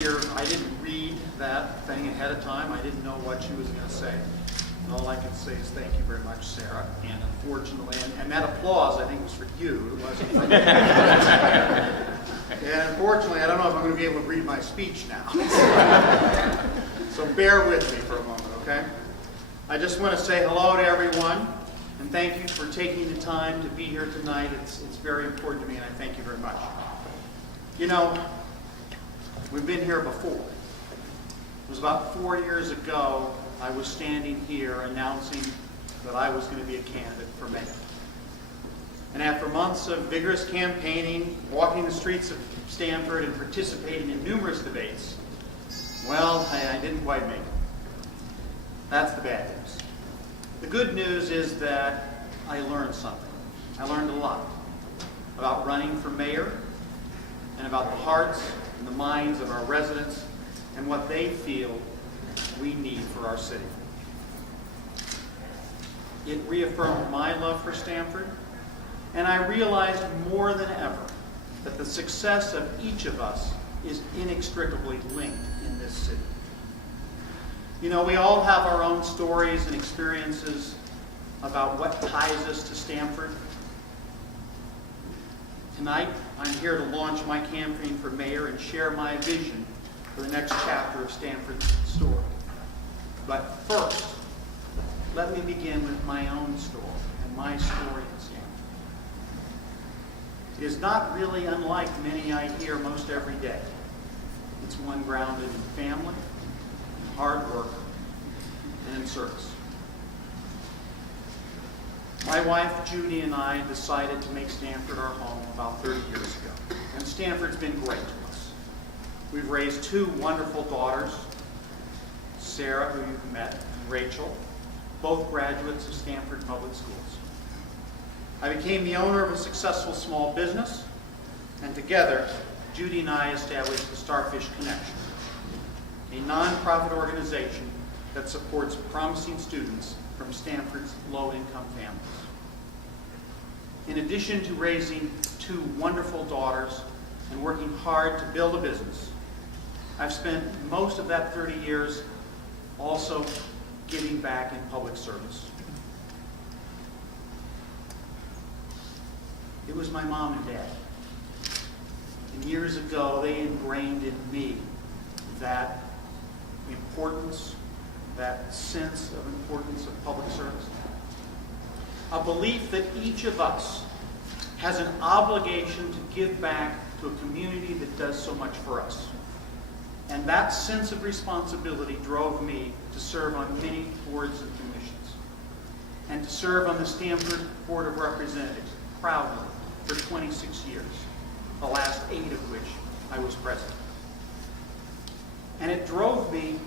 Here, I didn't read that thing ahead of time. I didn't know what she was going to say. And all I can say is thank you very much, Sarah. And unfortunately, and that applause, I think, was for you. It wasn't for me. And unfortunately, I don't know if I'm going to be able to read my speech now. So bear with me for a moment, okay? I just want to say hello to everyone. And thank you for taking the time to be here tonight. It's very important to me, and I thank you very much. You know, we've been here before. It was about 4 years ago, I was standing here announcing that I was going to be a candidate for mayor. And after months of vigorous campaigning, walking the streets of Stamford and participating in numerous debates, well, I didn't quite make it. That's the bad news. The good news is that I learned something. I learned a lot about running for mayor and about the hearts and the minds of our residents and what they feel we need for our city. It reaffirmed my love for Stamford, and I realized more than ever that the success of each of us is inextricably linked in this city. You know, we all have our own stories and experiences about what ties us to Stamford. Tonight, I'm here to launch my campaign for mayor and share my vision for the next chapter of Stamford's story. But first, let me begin with my own story and my story in Stamford. It is not really unlike many I hear most every day. It's one grounded in family, in hard work, and in service. My wife, Judy, and I decided to make Stamford our home about 30 years ago. And Stamford's been great to us. We've raised two wonderful daughters, Sarah, who you've met, and Rachel, both graduates of Stamford Public Schools. I became the owner of a successful small business, and together, Judy and I established the Starfish Connection, a nonprofit organization that supports promising students from Stamford's low-income families. In addition to raising two wonderful daughters and working hard to build a business, I've spent most of that 30 years also giving back in public service. It was my mom and dad. And years ago, they ingrained in me that importance, that sense of importance of public service. A belief that each of us has an obligation to give back to a community that does so much for us. And that sense of responsibility drove me to serve on many boards and commissions, and to serve on the Stamford Board of Representatives proudly for 26 years, the last 8 of which I was president. And it drove me,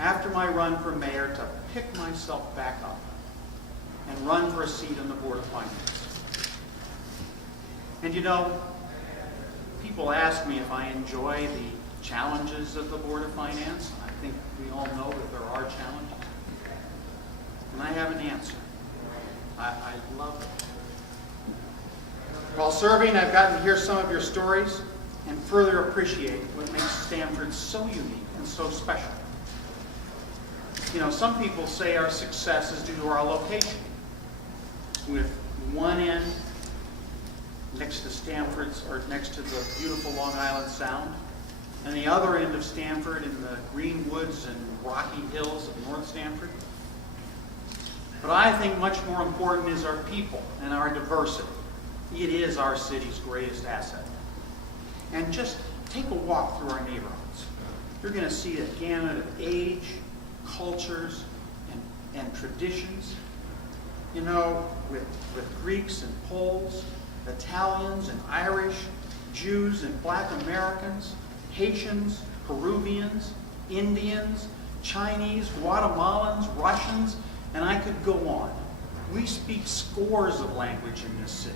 after my run for mayor, to pick myself back up and run for a seat on the Board of Finance. And you know, people ask me if I enjoy the challenges of the Board of Finance. I think we all know that there are challenges. And I have an answer. I love it. While serving, I've gotten to hear some of your stories and further appreciate what makes Stamford so unique and so special. You know, some people say our success is due to our location, with one end next to Stamford's, or next to the beautiful Long Island Sound, and the other end of Stamford in the green woods and rocky hills of North Stamford. But I think much more important is our people and our diversity. It is our city's greatest asset. And just take a walk through our neighborhoods. You're going to see a gamut of age, cultures, and traditions. You know, with Greeks and Poles, Italians and Irish, Jews and Black Americans, Haitians, Peruvians, Indians, Chinese, Guatemalans, Russians, and I could go on. We speak scores of languages in this city.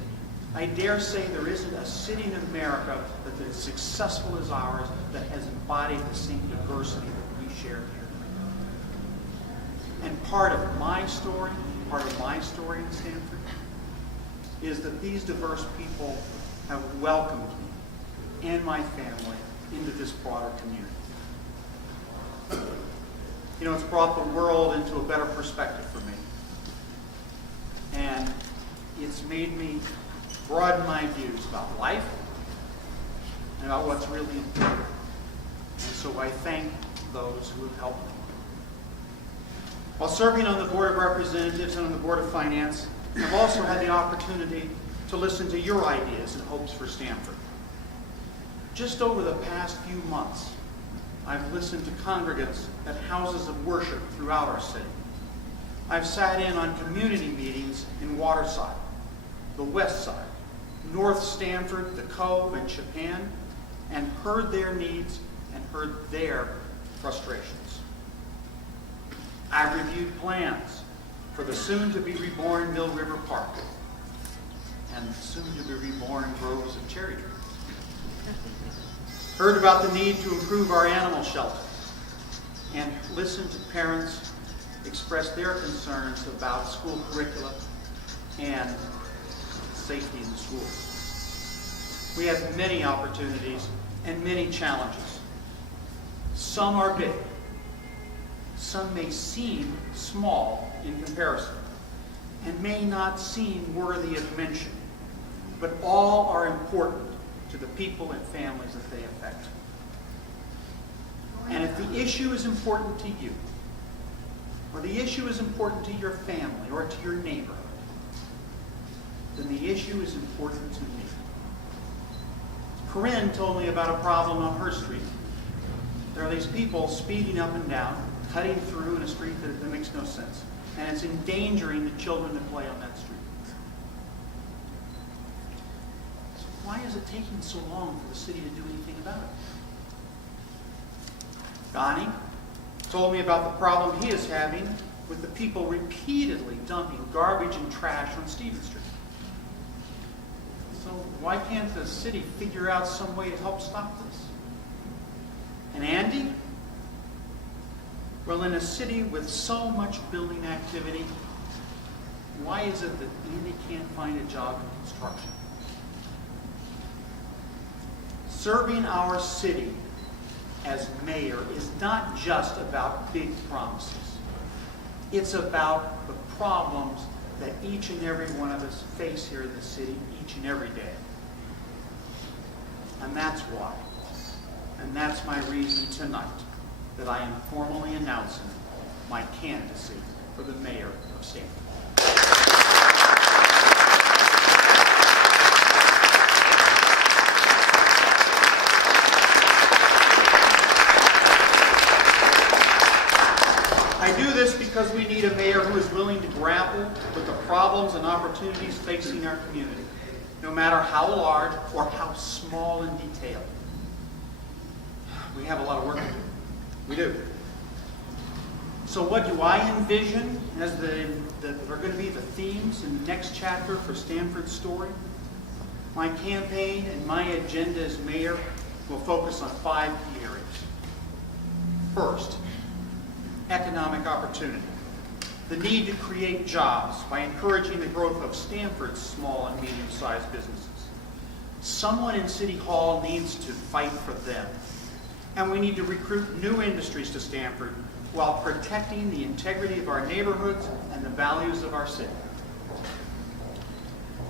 I dare say there isn't a city in America that is successful as ours that has embodied the same diversity that we share here. And part of my story in Stamford, is that these diverse people have welcomed me and my family into this broader community. You know, it's brought the world into a better perspective for me. And it's made me broaden my views about life and about what's really important. And so I thank those who have helped me. While serving on the Board of Representatives and on the Board of Finance, I've also had the opportunity to listen to your ideas and hopes for Stamford. Just over the past few months, I've listened to congregants at houses of worship throughout our city. I've sat in on community meetings in Waterside, the West Side, North Stamford, the Cove, and Chapin, and heard their needs and heard their frustrations. I've reviewed plans for the soon-to-be-reborn Mill River Park and the soon-to-be-reborn groves of cherry trees. Heard about the need to improve our animal shelter and listened to parents express their concerns about school curricula and safety in the schools. We have many opportunities and many challenges. Some are big. Some may seem small in comparison and may not seem worthy of mention, but all are important to the people and families that they affect. And if the issue is important to you, or the issue is important to your family or to your neighborhood, then the issue is important to me. Corinne told me about a problem on her street. There are these people speeding up and down, cutting through in a street that makes no sense, and it's endangering the children that play on that street. So why is it taking so long for the city to do anything about it? Donnie told me about the problem he is having with the people repeatedly dumping garbage and trash on Stephen Street. So why can't the city figure out some way to help stop this? And Andy? Well, in a city with so much building activity, why is it that Andy can't find a job in construction? Serving our city as mayor is not just about big promises. It's about the problems that each and every one of us face here in the city each and every day. And that's why, and that's my reason tonight, that I am formally announcing my candidacy for the mayor of Stamford. I do this because we need a mayor who is willing to grapple with the problems and opportunities facing our community, no matter how large or how small in detail. We have a lot of work to do. We do. So what do I envision as are going to be the themes in the next chapter for Stamford's story? My campaign and my agenda as mayor will focus on 5 key areas. First, economic opportunity. The need to create jobs by encouraging the growth of Stamford's small and medium-sized businesses. Someone in City Hall needs to fight for them. And we need to recruit new industries to Stamford while protecting the integrity of our neighborhoods and the values of our city.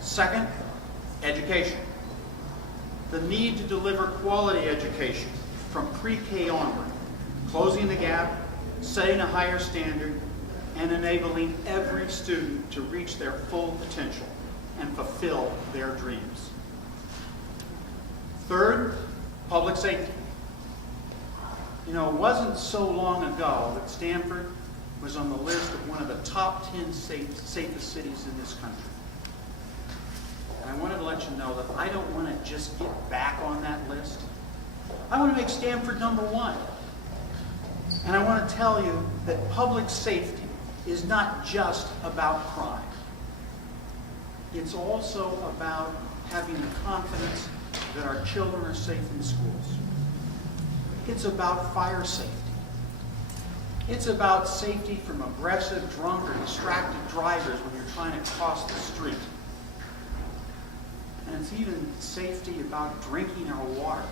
Second, education. The need to deliver quality education from pre-K onward, closing the gap, setting a higher standard, and enabling every student to reach their full potential and fulfill their dreams. Third, public safety. You know, it wasn't so long ago that Stamford was on the list of one of the top 10 safest cities in this country. And I wanted to let you know that I don't want to just get back on that list. I want to make Stamford number 1. And I want to tell you that public safety is not just about crime. It's also about having the confidence that our children are safe in schools. It's about fire safety. It's about safety from aggressive, drunk, or distracted drivers when you're trying to cross the street. And it's even safety about drinking our water.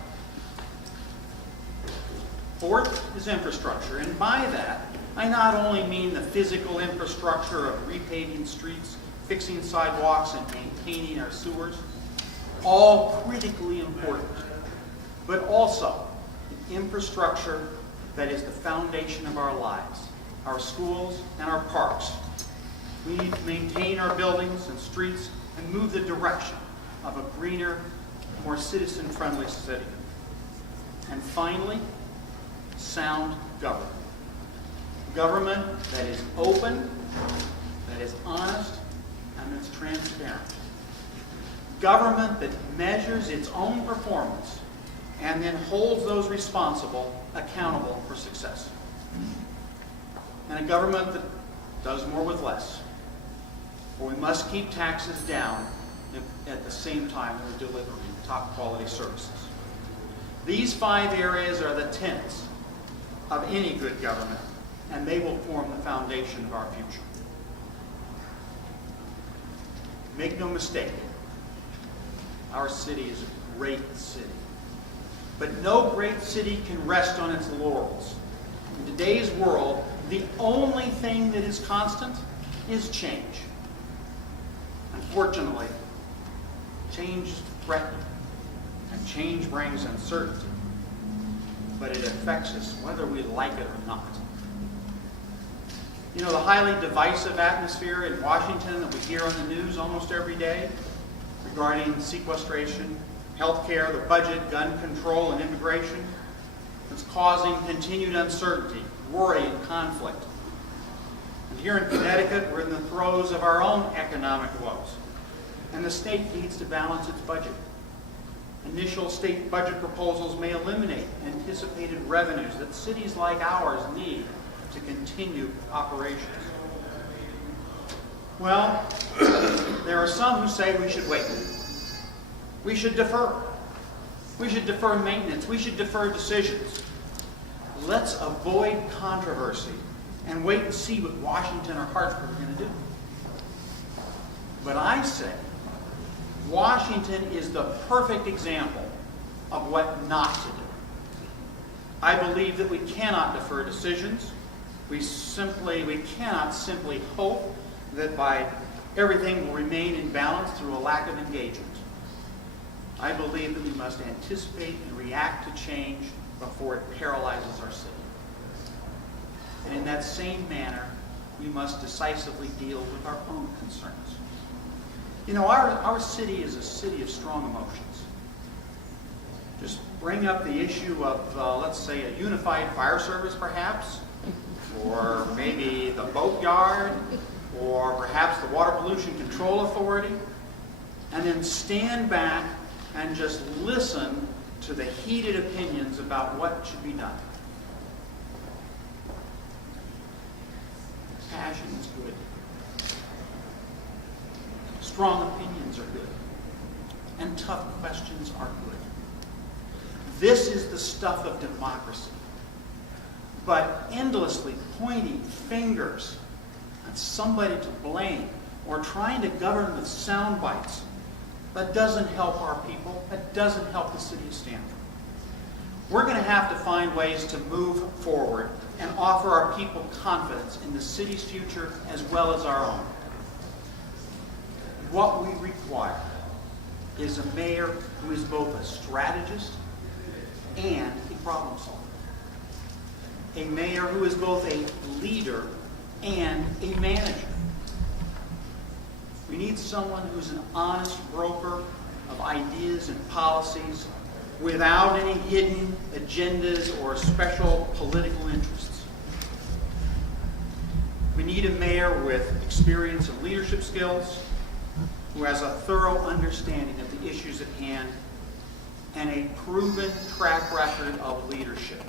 Fourth is infrastructure, and by that, I not only mean the physical infrastructure of repaving streets, fixing sidewalks, and maintaining our sewers, all critically important, but also the infrastructure that is the foundation of our lives, our schools and our parks. We need to maintain our buildings and streets and move the direction of a greener, more citizen-friendly city. And finally, sound government. Government that is open, that is honest, and that's transparent. Government that measures its own performance and then holds those responsible accountable for success. And a government that does more with less. For we must keep taxes down at the same time that we're delivering top quality services. These 5 areas are the tenets of any good government, and they will form the foundation of our future. Make no mistake, our city is a great city. But no great city can rest on its laurels. In today's world, the only thing that is constant is change. Unfortunately, change is threatening, and change brings uncertainty. But it affects us whether we like it or not. You know, the highly divisive atmosphere in Washington that we hear on the news almost every day regarding sequestration, healthcare, the budget, gun control, and immigration, it's causing continued uncertainty, worry, and conflict. And here in Connecticut, we're in the throes of our own economic woes, and the state needs to balance its budget. Initial state budget proposals may eliminate anticipated revenues that cities like ours need to continue operations. Well, there are some who say we should wait. We should defer. We should defer maintenance. We should defer decisions. Let's avoid controversy and wait and see what Washington or Hartford are going to do. But I say, Washington is the perfect example of what not to do. I believe that we cannot defer decisions. We cannot simply hope that by everything will remain in balance through a lack of engagement. I believe that we must anticipate and react to change before it paralyzes our city. And in that same manner, we must decisively deal with our own concerns. You know, our city is a city of strong emotions. Just bring up the issue of, let's say, a unified fire service, perhaps, or maybe the boatyard, or perhaps the Water Pollution Control Authority, and then stand back and just listen to the heated opinions about what should be done. Passion is good. Strong opinions are good. And tough questions are good. This is the stuff of democracy. But endlessly pointing fingers at somebody to blame or trying to govern with sound bites, that doesn't help our people. That doesn't help the city of Stamford. We're going to have to find ways to move forward and offer our people confidence in the city's future as well as our own. What we require is a mayor who is both a strategist and a problem solver. A mayor who is both a leader and a manager. We need someone who's an honest broker of ideas and policies without any hidden agendas or special political interests. We need a mayor with experience and leadership skills, who has a thorough understanding of the issues at hand, and a proven track record of leadership,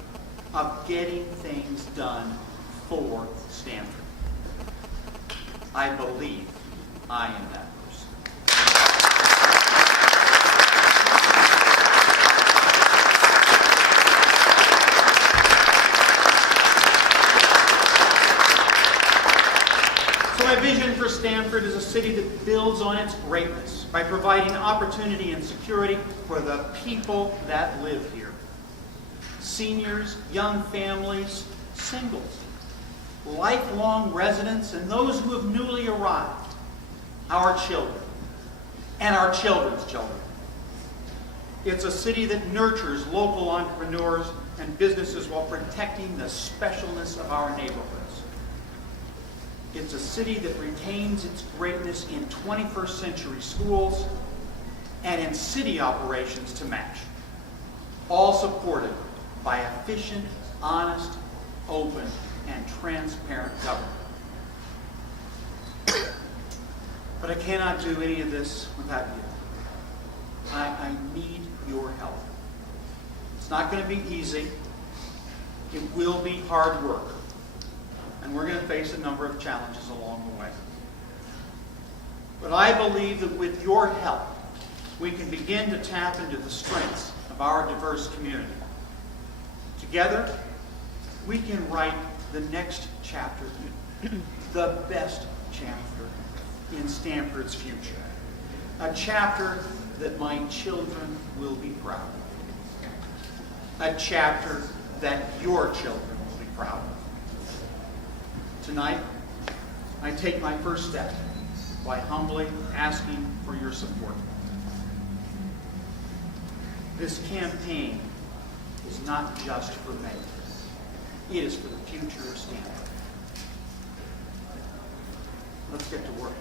of getting things done for Stamford. I believe I am that person. So my vision for Stamford is a city that builds on its greatness by providing opportunity and security for the people that live here. Seniors, young families, singles. lifelong residents, and those who have newly arrived, our children, and our children's children. It's a city that nurtures local entrepreneurs and businesses while protecting the specialness of our neighborhoods. It's a city that retains its greatness in 21st century schools and in city operations to match, all supported by efficient, honest, open, and transparent government. But I cannot do any of this without you. I need your help. It's not going to be easy. It will be hard work. And we're going to face a number of challenges along the way. But I believe that with your help, we can begin to tap into the strengths of our diverse community. Together, we can write the next chapter, the best chapter in Stamford's future. A chapter that my children will be proud of. A chapter that your children will be proud of. Tonight, I take my first step by humbly asking for your support. This campaign is not just for me. It is for the future of Stamford. Let's get to work.